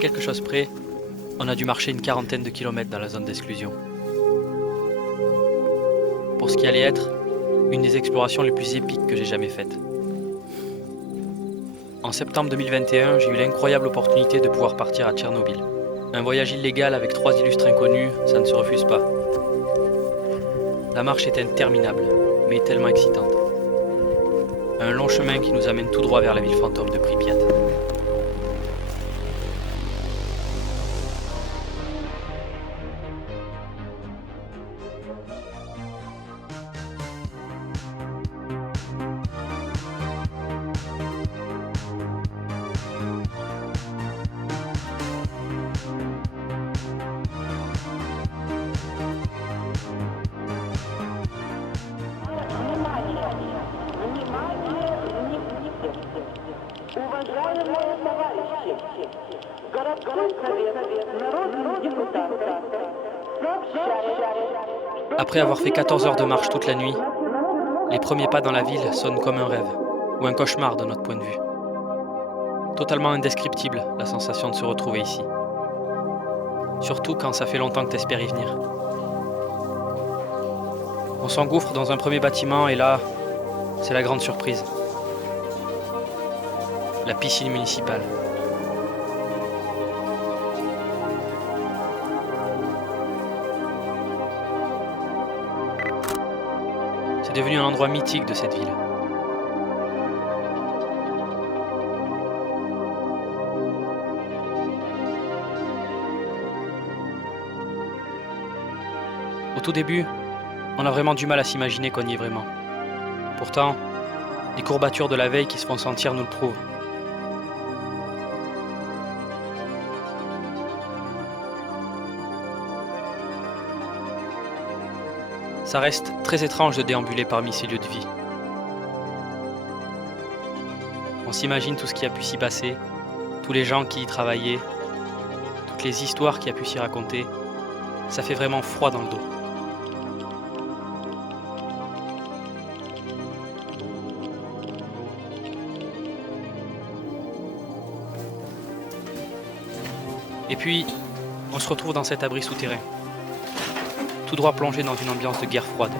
quelque chose près, on a dû marcher une quarantaine de kilomètres dans la zone d'exclusion. Pour ce qui allait être une des explorations les plus épiques que j'ai jamais faites. En septembre 2021, j'ai eu l'incroyable opportunité de pouvoir partir à Tchernobyl. Un voyage illégal avec 3 illustres inconnus, ça ne se refuse pas. La marche est interminable, mais tellement excitante. Un long chemin qui nous amène tout droit vers la ville fantôme de Pripyat. Уважаемые товарищи, городской совет народных депутатов сообщает... Après avoir fait 14 heures de marche toute la nuit, les premiers pas dans la ville sonnent comme un rêve, ou un cauchemar de notre point de vue. Totalement indescriptible, la sensation de se retrouver ici. Surtout quand ça fait longtemps que t'espères y venir. On s'engouffre dans un premier bâtiment et là, c'est la grande surprise. La piscine municipale. C'est devenu un endroit mythique de cette ville. Au tout début, on a vraiment du mal à s'imaginer qu'on y est vraiment. Pourtant, les courbatures de la veille qui se font sentir nous le prouvent. Ça reste très étrange de déambuler parmi ces lieux de vie. On s'imagine tout ce qui a pu s'y passer, tous les gens qui y travaillaient, toutes les histoires qui a pu s'y raconter. Ça fait vraiment froid dans le dos. Et puis, on se retrouve dans cet abri souterrain, tout droit plongé dans une ambiance de guerre froide.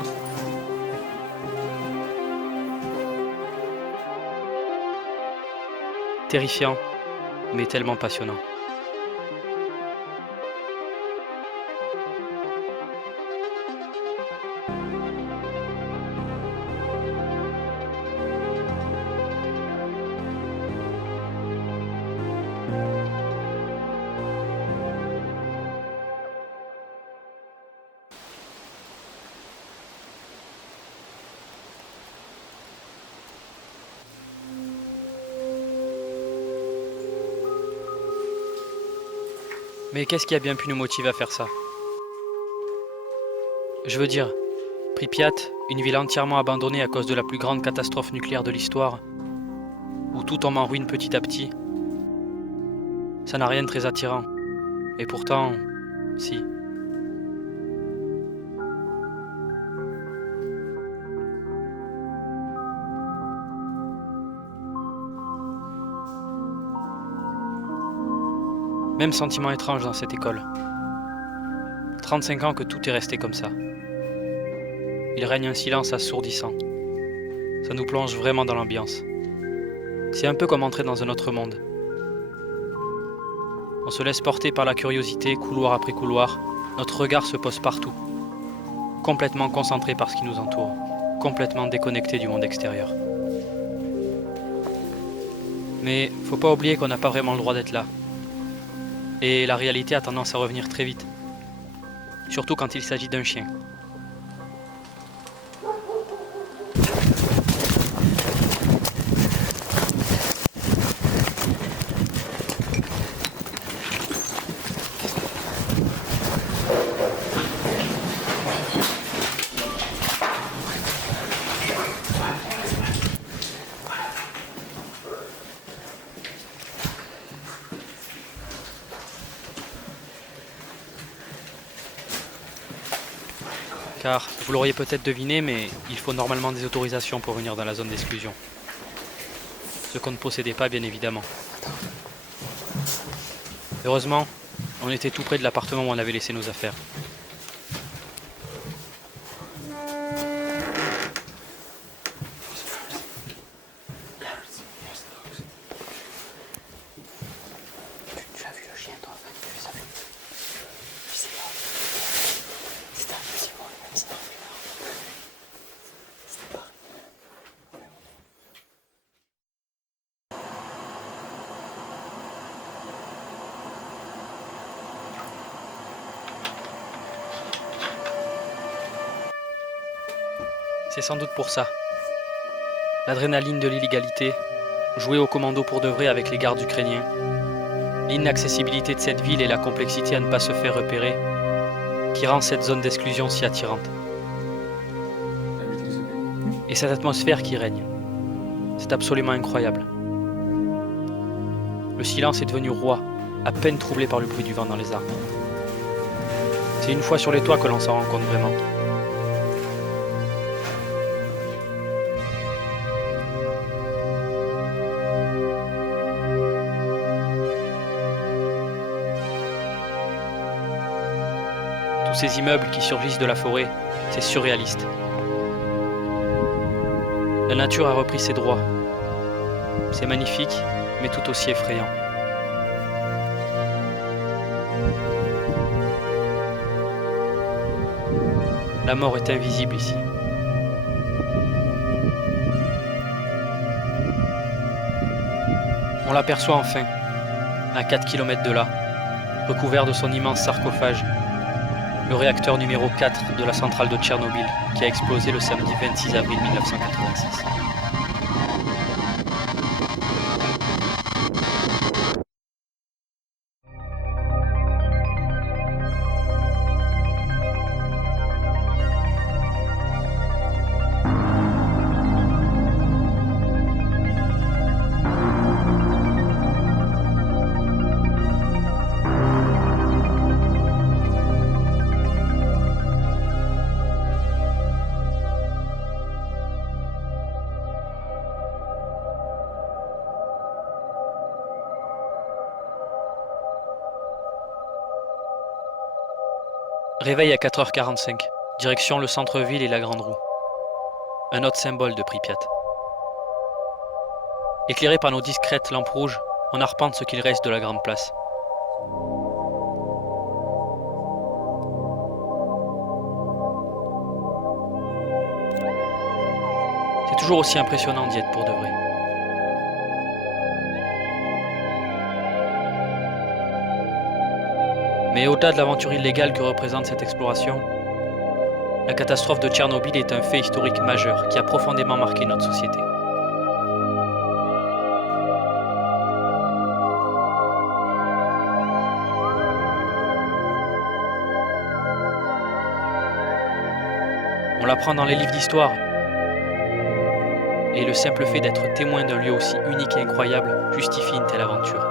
Terrifiant, mais tellement passionnant. Mais qu'est-ce qui a bien pu nous motiver à faire ça? Je veux dire, Pripyat, une ville entièrement abandonnée à cause de la plus grande catastrophe nucléaire de l'histoire, où tout tombe en ruine petit à petit, ça n'a rien de très attirant. Et pourtant, si. Même sentiment étrange dans cette école. 35 ans que tout est resté comme ça. Il règne un silence assourdissant. Ça nous plonge vraiment dans l'ambiance. C'est un peu comme entrer dans un autre monde. On se laisse porter par la curiosité, couloir après couloir. Notre regard se pose partout. Complètement concentré par ce qui nous entoure. Complètement déconnecté du monde extérieur. Mais faut pas oublier qu'on n'a pas vraiment le droit d'être là. Et la réalité a tendance à revenir très vite. Surtout quand il s'agit d'un chien. Car, vous l'auriez peut-être deviné, mais il faut normalement des autorisations pour venir dans la zone d'exclusion. Ce qu'on ne possédait pas, bien évidemment. Heureusement, on était tout près de l'appartement où on avait laissé nos affaires. Tu as vu le chien, toi? Tu les as vus? Je sais pas. C'était un petit peu, c'est pas grave. C'était pas. C'est sans doute pour ça. L'adrénaline de l'illégalité, jouer au commando pour de vrai avec les gardes ukrainiens, l'inaccessibilité de cette ville et la complexité à ne pas se faire repérer, qui rend cette zone d'exclusion si attirante. Et cette atmosphère qui règne, c'est absolument incroyable. Le silence est devenu roi, à peine troublé par le bruit du vent dans les arbres. C'est une fois sur les toits que l'on s'en rend compte vraiment. Tous ces immeubles qui surgissent de la forêt, c'est surréaliste. La nature a repris ses droits. C'est magnifique, mais tout aussi effrayant. La mort est invisible ici. On l'aperçoit enfin, à 4 km de là, recouvert de son immense sarcophage, le réacteur numéro 4 de la centrale de Tchernobyl, qui a explosé le samedi 26 avril 1986. Réveil à 4h45, direction le centre-ville et la Grande Roue. Un autre symbole de Pripyat. Éclairé par nos discrètes lampes rouges, on arpente ce qu'il reste de la Grande Place. C'est toujours aussi impressionnant d'y être pour de vrai. Mais au-delà de l'aventure illégale que représente cette exploration, la catastrophe de Tchernobyl est un fait historique majeur qui a profondément marqué notre société. On l'apprend dans les livres d'histoire. Et le simple fait d'être témoin d'un lieu aussi unique et incroyable justifie une telle aventure.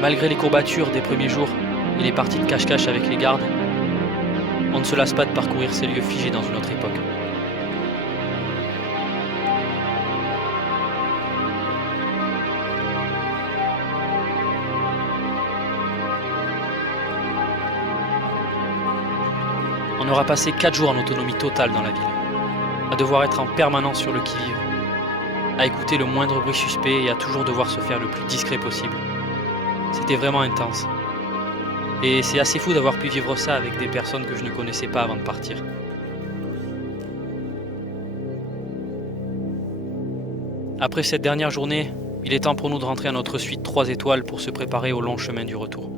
Malgré les courbatures des premiers jours et les parties de cache-cache avec les gardes, on ne se lasse pas de parcourir ces lieux figés dans une autre époque. On aura passé 4 jours en autonomie totale dans la ville, à devoir être en permanence sur le qui-vive, à écouter le moindre bruit suspect et à toujours devoir se faire le plus discret possible. C'était vraiment intense. Et c'est assez fou d'avoir pu vivre ça avec des personnes que je ne connaissais pas avant de partir. Après cette dernière journée, il est temps pour nous de rentrer à notre suite 3 étoiles pour se préparer au long chemin du retour.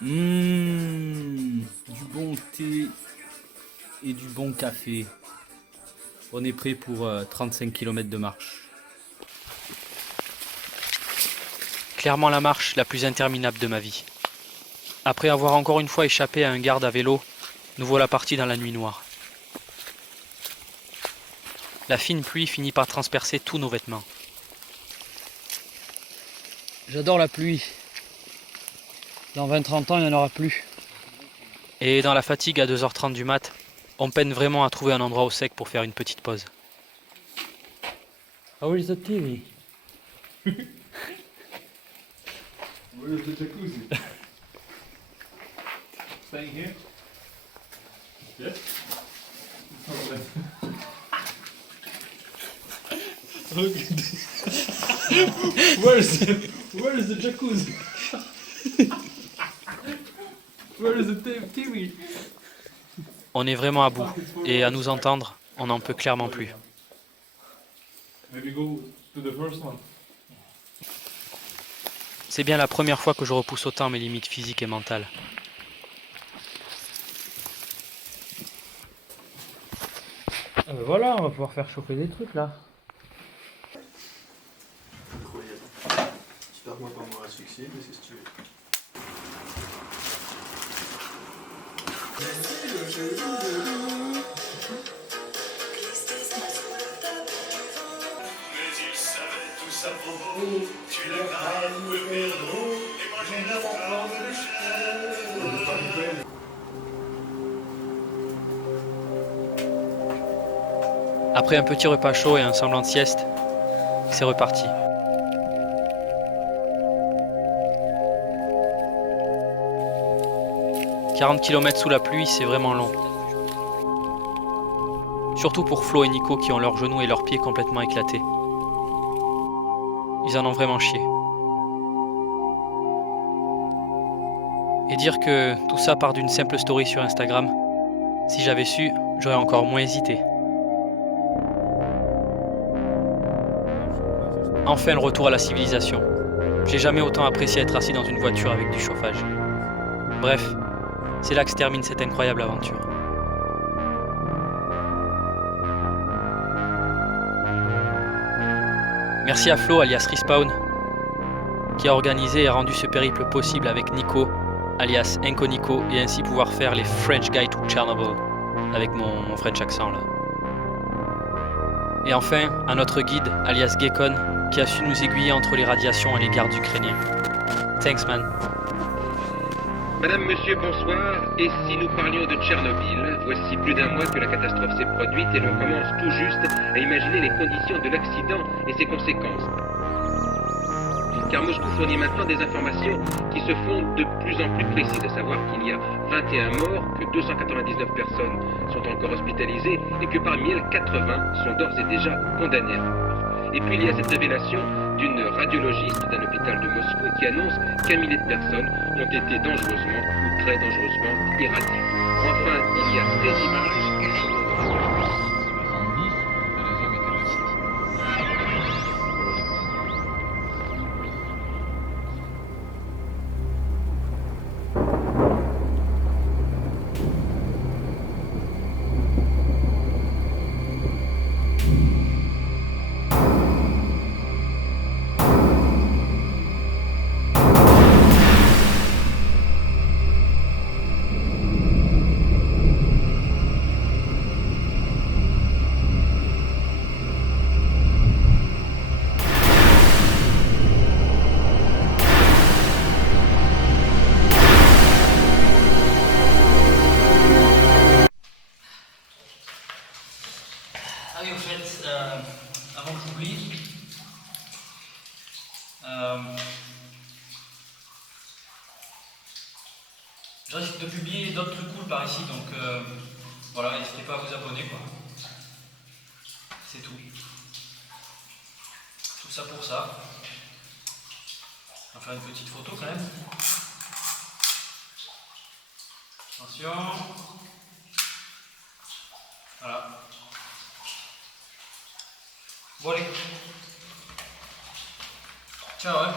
Du bon thé et du bon café. On est prêt pour 35 km de marche. Clairement la marche la plus interminable de ma vie. Après avoir encore une fois échappé à un garde à vélo, nous voilà partis dans la nuit noire. La fine pluie finit par transpercer tous nos vêtements. J'adore la pluie. Dans 20-30 ans, il n'y en aura plus. Et dans la fatigue à 2h30 du mat, on peine vraiment à trouver un endroit au sec pour faire une petite pause. How is the TV? Where's the jacuzzi? Staying here? Yes? Look at this. Where is the jacuzzi? Where is the TV? On est vraiment à bout, et à nous entendre, on n'en peut clairement plus. Maybe go to the first one. C'est bien la première fois que je repousse autant mes limites physiques et mentales. Voilà, on va pouvoir faire chauffer des trucs là. Incroyable. J'espère que moi pas avoir un succès, mais c'est ce que tu veux. Mais il savait tout ça propos, tu le graves ou le perdreau, et moi j'ai la forme de chair. Après un petit repas chaud et un semblant de sieste, c'est reparti. « 40 km sous la pluie, c'est vraiment long. Surtout pour Flo et Nico qui ont leurs genoux et leurs pieds complètement éclatés. Ils en ont vraiment chié. Et dire que tout ça part d'une simple story sur Instagram, si j'avais su, j'aurais encore moins hésité. Enfin le retour à la civilisation. J'ai jamais autant apprécié être assis dans une voiture avec du chauffage. Bref, c'est là que se termine cette incroyable aventure. Merci à Flo alias Respawn qui a organisé et rendu ce périple possible avec Nico alias Inconico et ainsi pouvoir faire les French Guide to Chernobyl avec mon French accent là. Et enfin à notre guide alias Gekon qui a su nous aiguiller entre les radiations et les gardes ukrainiens. Thanks man. Madame, monsieur, bonsoir. Et si nous parlions de Tchernobyl, voici plus d'un mois que la catastrophe s'est produite et l'on commence tout juste à imaginer les conditions de l'accident et ses conséquences. Car Moscou fournit maintenant des informations qui se font de plus en plus précises, à savoir qu'il y a 21 morts, que 299 personnes sont encore hospitalisées et que parmi elles, 80 sont d'ores et déjà condamnées à mort. Et puis il y a cette révélation d'une radiologiste d'un hôpital de Moscou qui annonce qu'un millier de personnes ont été dangereusement ou très dangereusement irradiées. Enfin, il y a ces images. Ah oui, au fait, avant que j'oublie, je risque de publier d'autres trucs cool par ici, donc voilà, n'hésitez pas à vous abonner, quoi. C'est tout. Tout ça pour ça. On va faire une petite photo quand même. Attention. Voilà. Bon allez. Ciao, ouais.